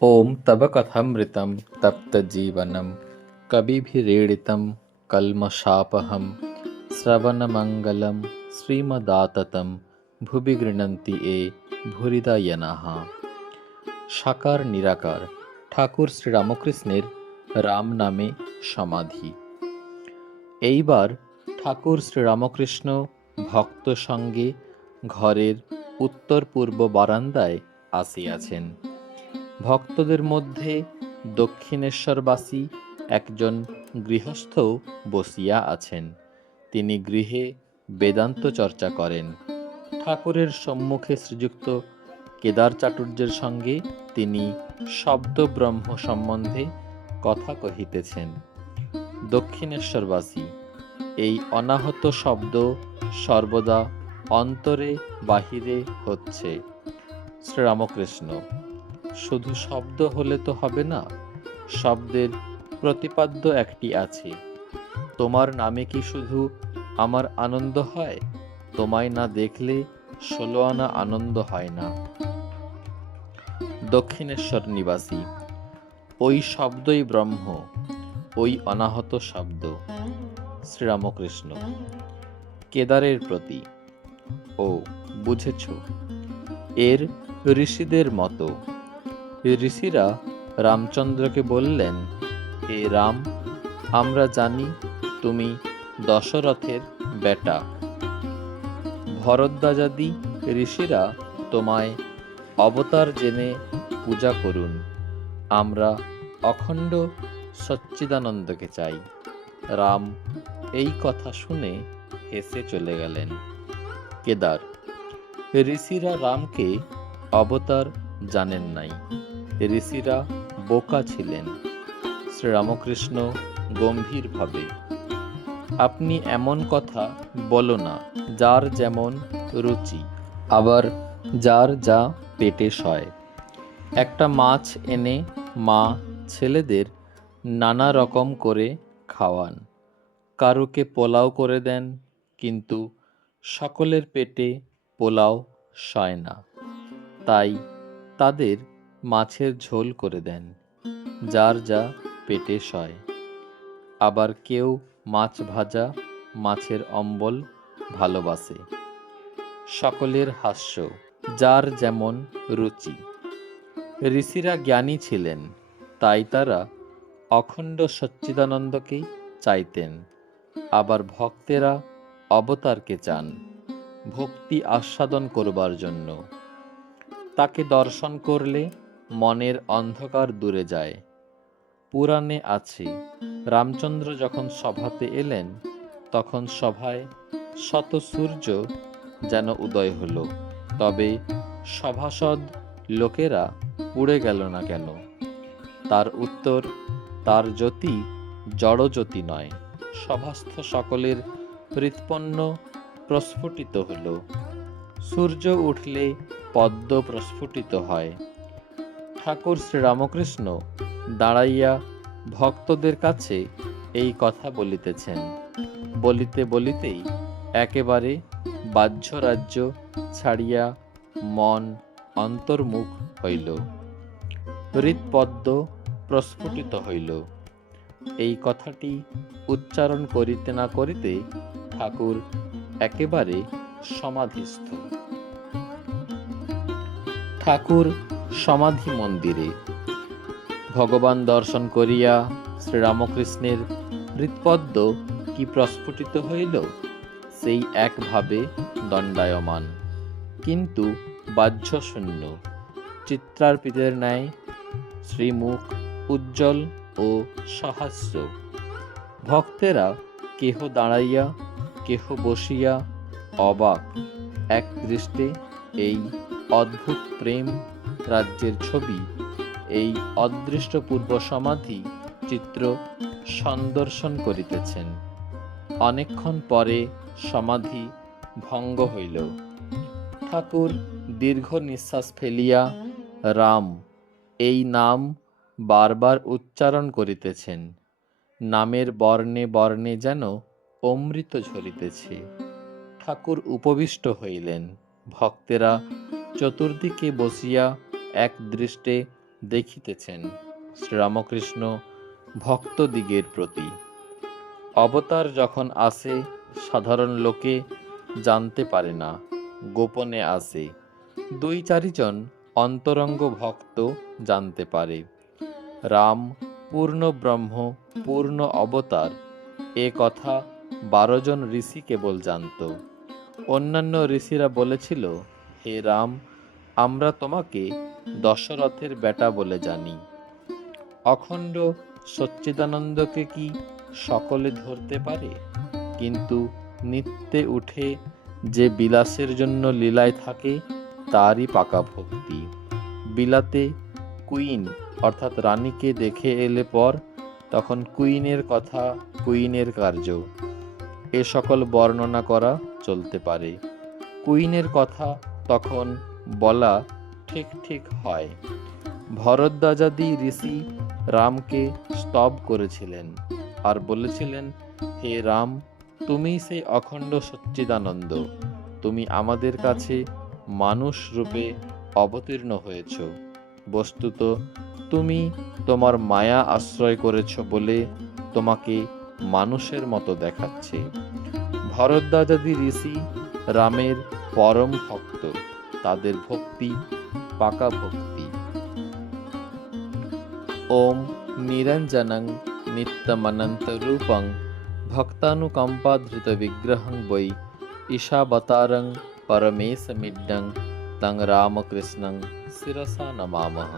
ॐ तव कथामृतं तप्तजीवनं कविभिरीडितं कल्मषापहं श्रवणमङ्गलं শ্রীমদাততম ভুবি গৃণন্তি এ ভুরিদায়নাহ। সাকার নিরাকার ঠাকুর শ্রীরামকৃষ্ণের রাম নামে সমাধি। এইবার ঠাকুর শ্রীরামকৃষ্ণ ভক্ত সঙ্গে ঘরের উত্তর পূর্ব বারান্দায় আসিয়াছেন। ভক্তদের মধ্যে দক্ষিণেশ্বরবাসী একজন গৃহস্থ বসিয়া আছেন। তিনি গৃহে বেদান্ত চর্চা করেন। ঠাকুরের সম্মুখে শ্রীযুক্ত কেদার চাটুর্যের সঙ্গে তিনি শব্দ ব্রহ্ম সম্বন্ধে কথা কহিতেছেন। দক্ষিণেশ্বরবাসী, এই অনাহত শব্দ সর্বদা অন্তরে বাহিরে হচ্ছে। শ্রীরামকৃষ্ণ: শুধু শব্দ হলে তো হবে না, শব্দের প্রতিপাদ্য একটি আছে। তোমার নামে কি শুধু আমার আনন্দ হয়? তোমায় না দেখলে 16 আনা আনন্দ হয় না। দক্ষিণেশ্বর নিবাসী: ওই শব্দই ব্রহ্ম, ওই অনাহত শব্দ। শ্রীরামকৃষ্ণ কেদারের প্রতি: ও, বুঝেছ, এর ঋষিদের মতো। ঋষিরা রামচন্দ্রকে বললেন, হে রাম, আমরা জানি তুমি দশরথের বেটা। ভরদ্বাজাদি ঋষিরা তোমায় অবতার জেনে পূজা করুন। আমরা অখণ্ড সচ্চিদানন্দকে চাই। রাম এই কথা শুনে হেসে চলে গেলেন। কেদার: ঋষিরা রামকে অবতার জানেন নাই, ঋষিরা বোকা ছিলেন। শ্রীরামকৃষ্ণ গম্ভীরভাবে: আপনি এমন কথা বলো না, যার যেমন রুচি, আবার যার যা পেটে সয়। একটা মাছ এনে মা ছেলেদের নানা রকম করে খাওয়ান। কারুকে পোলাও করে দেন, কিন্তু সকলের পেটে পোলাও সয় না, তাই তাদের মাছের ঝোল করে দেন, যার যা পেটে সয়। আবার কেউ মাছ ভাজা, মাছের অম্বল ভালোবাসে। সকলের হাস্য, যার যেমন রুচি। ঋষিরা জ্ঞানী ছিলেন, তাই তারা অখণ্ড সচ্চিদানন্দকেই চাইতেন। আবার ভক্তেরা অবতারকে চান, ভক্তি আস্বাদন করবার জন্য। তাকে দর্শন করলে মনের অন্ধকার দূরে যায়। পুরাণে আছে, রামচন্দ্র যখন সভাতে এলেন, তখন সভায় শত সূর্য যেন উদয় হল, তবে সভাসদ লোকেরা পুড়ে গেল না কেন? তার উত্তর, তার জ্যোতি জড়জ্যোতি নয়, সভাস্থ সকলের হৃৎপন্ন প্রস্ফুটিত হল। সূর্য উঠলে পদ্ম প্রস্ফুটিত হয়। ঠাকুর শ্রীরামকৃষ্ণ দাঁড়াইয়া ভক্তদের কাছে এই কথা বলিতেছেন। বলিতে বলিতেই একেবারে বাহ্য রাজ্য ছাড়িয়া মন অন্তর্মুখ হইল, হৃৎপদ্ম প্রস্ফুটিত হইল। এই কথাটি উচ্চারণ করিতে না করিতে ঠাকুর একেবারে সমাধিস্থ। ঠাকুর সমাধি মন্দিরে। ভগবান দর্শন করিয়া শ্রীরামকৃষ্ণের হৃৎপদ্ম কি প্রস্ফুটিত হইল? সেই একভাবে দণ্ডায়মান, কিন্তু বাহ্যশূন্য, চিত্রার্পিতের ন্যায় শ্রীমুখ উজ্জ্বল ও সহাস্য। ভক্তেরা কেহ দাঁড়াইয়া, কেহ বসিয়া অবাক এক দৃষ্টে এই অদ্ভুত প্রেম রাজ্যের ছবি, এই অদৃষ্ট পূর্ব সমাধি চিত্র সন্দর্শন করিতেছেন। অনেকক্ষণ পরে সমাধি ভঙ্গ হইল। ঠাকুর দীর্ঘ নিঃশ্বাস ফেলিয়া রাম এই নাম বারবার উচ্চারণ করিতেছেন। নামের বর্ণে বর্ণে যেন অমৃত ঝরিতেছে। ঠাকুর উপবিষ্ট হইলেন। ভক্তেরা চতুর্দিকে বসিয়া এক দৃষ্টে দেখিতেছেন শ্রীরামকৃষ্ণ ভক্তদিগের প্রতি। অবতার যখন আসে সাধারণ লোকে জানতে পারে না, গোপনে আসে। 2-4 জন অন্তরঙ্গ ভক্ত জানতে পারে। রাম পূর্ণ ব্রহ্ম, পূর্ণ অবতার, এ কথা 12 জন ঋষি কেবল জানত। অন্যান্য ঋষিরা বলেছিল, হে রাম, আমরা তোমাকে দশরথের বেটা বলে জানি। অখণ্ড সচ্চিদানন্দকে কি সকলে ধরতে পারে? কিন্তু নিত্যে উঠে যে বিলাসের জন্য লীলায় থাকে, তারই পাকা ভক্তি। বিলাতে কুইন অর্থাৎ রানীকে দেখে এলে পর তখন কুইনের কথা, কুইনের কার্য, এ সকল বর্ণনা করা চলতে পারে। কুইনের কথা তখন বলা ঠিক ঠিক হয়। ভরদ্বাজাদি ঋষি রামকে স্তব করেছিলেন আর বলেছিলেন, হে রাম, তুমি সেই অখণ্ড সচ্চিদানন্দ, তুমি আমাদের কাছে মানুষ রূপে অবতীর্ণ হয়েছ। বস্তুত তুমি তোমার মায়া আশ্রয় করেছ বলে তোমাকে মানুষের মতো দেখাচ্ছে। ভরদ্বাজাদি ঋষি রামের পরম ভক্ত, তাদের ভক্তি পাকা ভক্তি। ওম নিরঞ্জনং নিত্যমনন্তরূপং ভক্তানুকম্পাধৃত বিগ্রহং বৈ ঈশাবতারং পরমেশমিড্ডং তং রামকৃষ্ণং শিরসা নমামঃ।